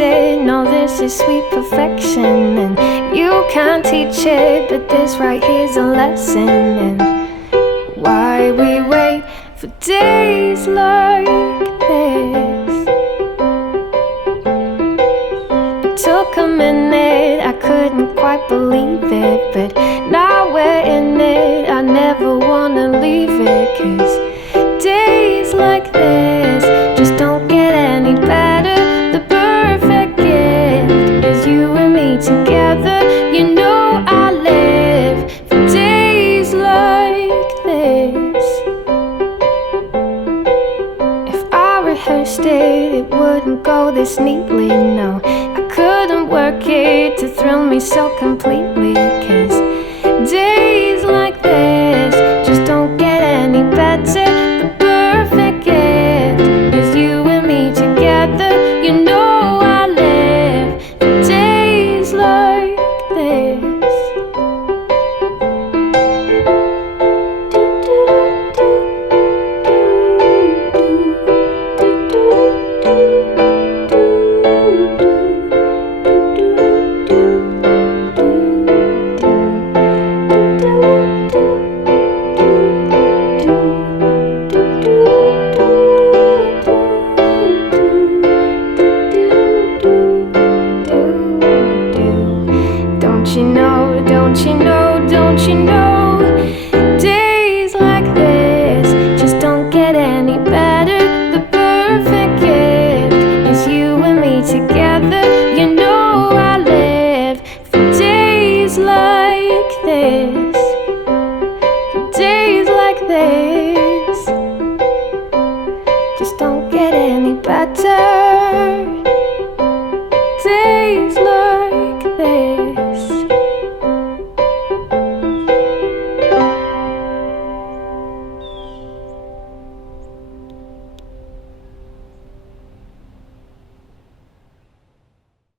it. No, this is sweet perfection, and you can't teach it, but this right here's a lesson. And why we wait for days like this. It took a minute, I couldn't quite believe it, but now we're in it. I never wanna leave it, 'cause days like this just don't get any better. The perfect gift is you and me together. You know I live for days like this. If I rehearsed it, it wouldn't go this neatly, no. I couldn't work it to thrill me so completely.